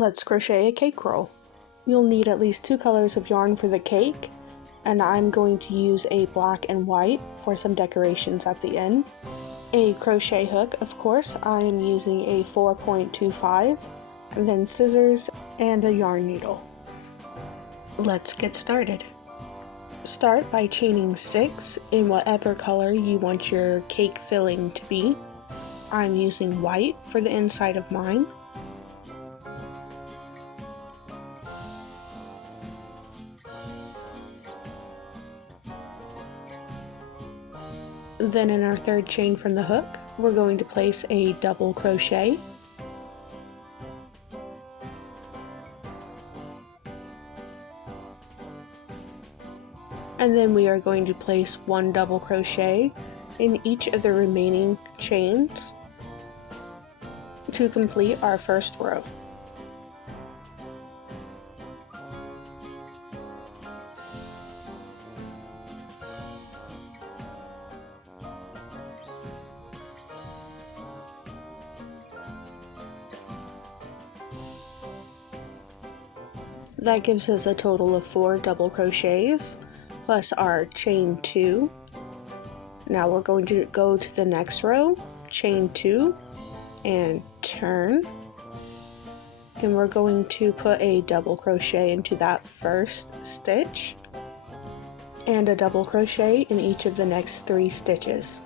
Let's crochet a cake roll. You'll need at least 2 colors of yarn for the cake, and I'm going to use a black and white for some decorations at the end. A crochet hook, of course. I am using a 4.25, and then scissors and a yarn needle. Let's get started. Start by chaining 6 in whatever color you want your cake filling to be. I'm using white for the inside of mine. Then in our third chain from the hook, we're going to place a double crochet. And then we are going to place 1 double crochet in each of the remaining chains to complete our first row. That gives us a total of 4 double crochets plus our chain 2. Now we're going to go to the next row, chain 2 and turn, and we're going to put a double crochet into that first stitch and a double crochet in each of the next 3 stitches.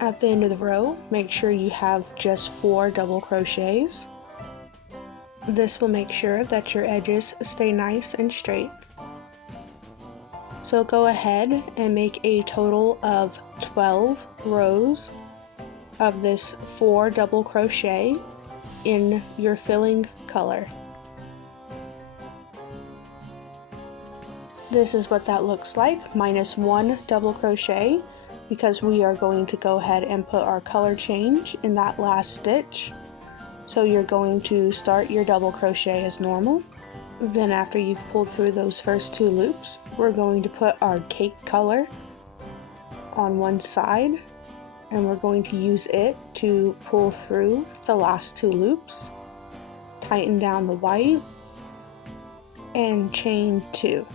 At the end of the row, make sure you have just 4 double crochets. This will make sure that your edges stay nice and straight. So go ahead and make a total of 12 rows of this 4 double crochet in your filling color. This is what that looks like, minus 1 double crochet, because we are going to go ahead and put our color change in that last stitch. So you're going to start your double crochet as normal. Then after you've pulled through those first 2 loops, we're going to put our cake color on one side, and we're going to use it to pull through the last 2 loops, tighten down the white, and chain 2.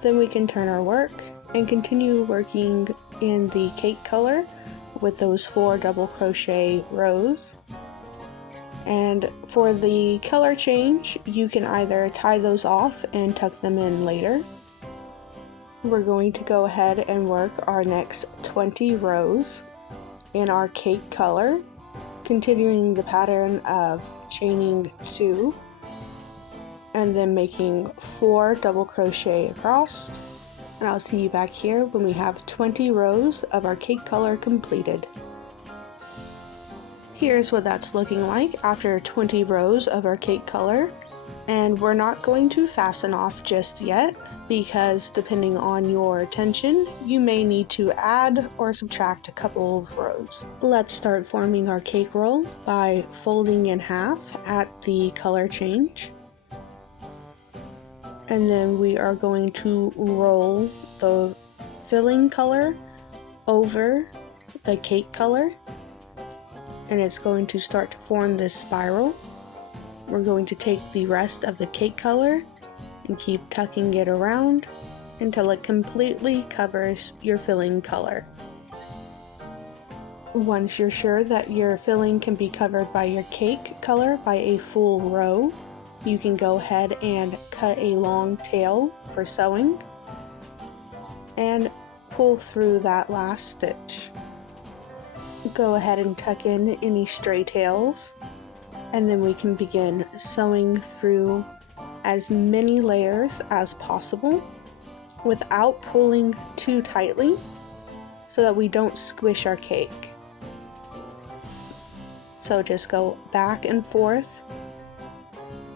Then we can turn our work and continue working in the cake color with those 4 double crochet rows. And for the color change, you can either tie those off and tuck them in later. We're going to go ahead and work our next 20 rows in our cake color, continuing the pattern of chaining 2 and then making 4 double crochet across, and I'll see you back here when we have 20 rows of our cake color completed. Here's what that's looking like after 20 rows of our cake color, and we're not going to fasten off just yet because depending on your attention, you may need to add or subtract a couple of rows. Let's start forming our cake roll by folding in half at the color change. And then we are going to roll the filling color over the cake color, and it's going to start to form this spiral. We're going to take the rest of the cake color and keep tucking it around until it completely covers your filling color. Once you're sure that your filling can be covered by your cake color by a full row, you can go ahead and cut a long tail for sewing and pull through that last stitch. Go ahead and tuck in any stray tails, and then we can begin sewing through as many layers as possible without pulling too tightly so that we don't squish our cake. So just go back and forth,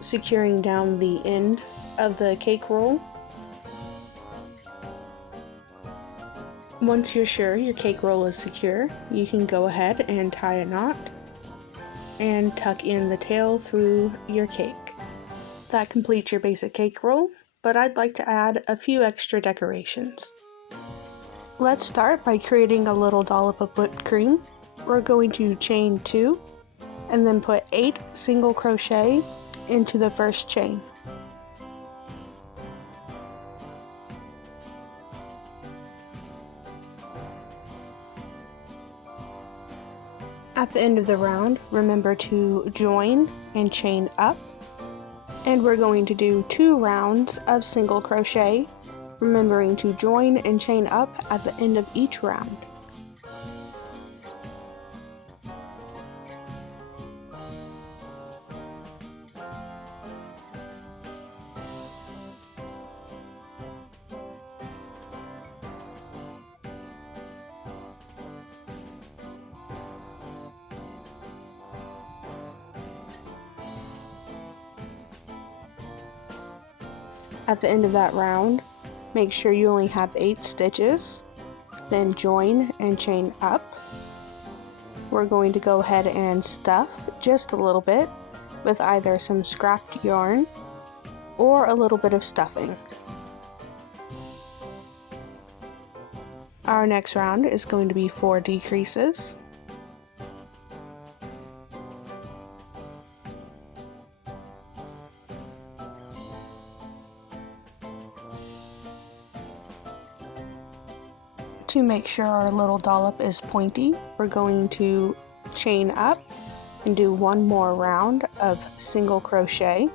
securing down the end of the cake roll. Once you're sure your cake roll is secure, you can go ahead and tie a knot and tuck in the tail through your cake. That completes your basic cake roll, but I'd like to add a few extra decorations. Let's start by creating a little dollop of whipped cream. We're going to chain 2 and then put 8 single crochet into the first chain. At the end of the round, remember to join and chain up. And we're going to do 2 rounds of single crochet, remembering to join and chain up at the end of each round. At the end of that round, make sure you only have 8 stitches, then join and chain up. We're going to go ahead and stuff just a little bit with either some scrapped yarn or a little bit of stuffing. Our next round is going to be 4 decreases. To make sure our little dollop is pointy, we're going to chain up and do 1 more round of single crochet.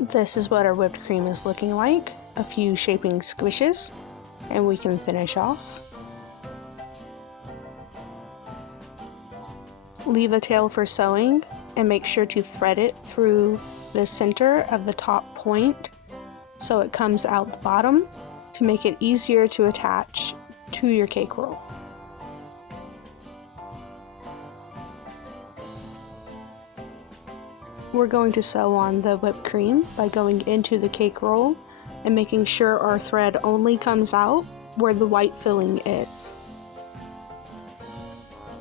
This is what our whipped cream is looking like. A few shaping squishes, and we can finish off. Leave a tail for sewing and make sure to thread it through the center of the top point so it comes out the bottom to make it easier to attach to your cake roll. We're going to sew on the whipped cream by going into the cake roll and making sure our thread only comes out where the white filling is.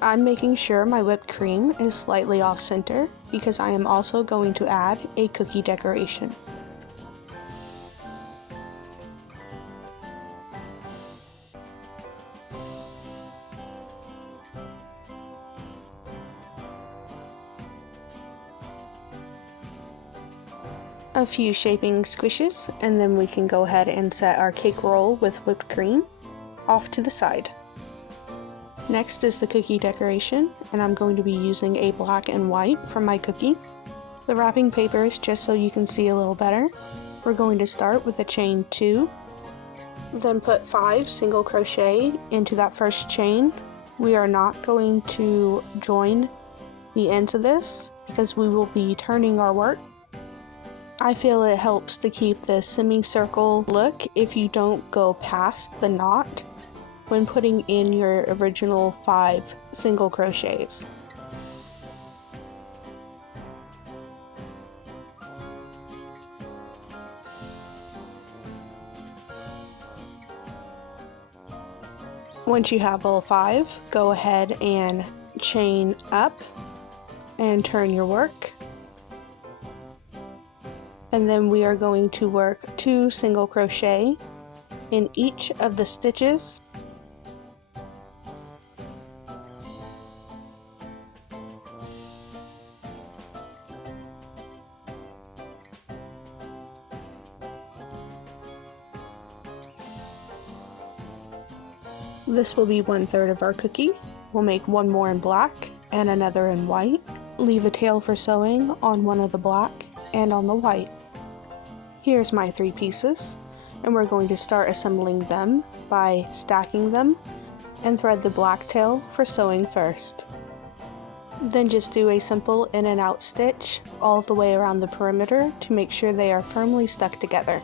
I'm making sure my whipped cream is slightly off center because I am also going to add a cookie decoration. A few shaping squishes, and then we can go ahead and set our cake roll with whipped cream off to the side. Next is the cookie decoration, and I'm going to be using a black and white from my cookie. The wrapping paper is just so you can see a little better. We're going to start with a chain 2, then put 5 single crochet into that first chain. We are not going to join the ends of this because we will be turning our work. I feel it helps to keep the semicircle look if you don't go past the knot when putting in your original 5 single crochets. Once you have all 5, go ahead and chain up and turn your work. And then we are going to work 2 single crochet in each of the stitches. This will be 1/3 of our cookie. We'll make 1 more in black and another in white. Leave a tail for sewing on one of the black and on the white. Here's my 3 pieces, and we're going to start assembling them by stacking them and thread the black tail for sewing first. Then just do a simple in and out stitch all the way around the perimeter to make sure they are firmly stuck together.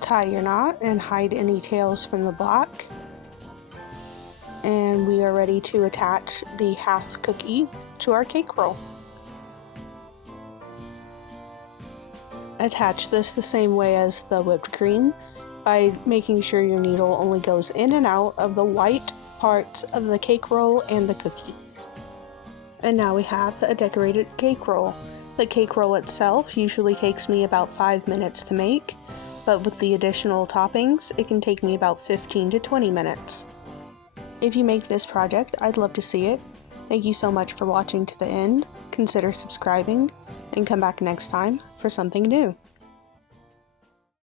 Tie your knot and hide any tails from the block. And we are ready to attach the half cookie to our cake roll. Attach this the same way as the whipped cream by making sure your needle only goes in and out of the white parts of the cake roll and the cookie. And now we have a decorated cake roll. The cake roll itself usually takes me about 5 minutes to make, but with the additional toppings, it can take me about 15 to 20 minutes. If you make this project, I'd love to see it. Thank you so much for watching to the end. Consider subscribing and come back next time for something new.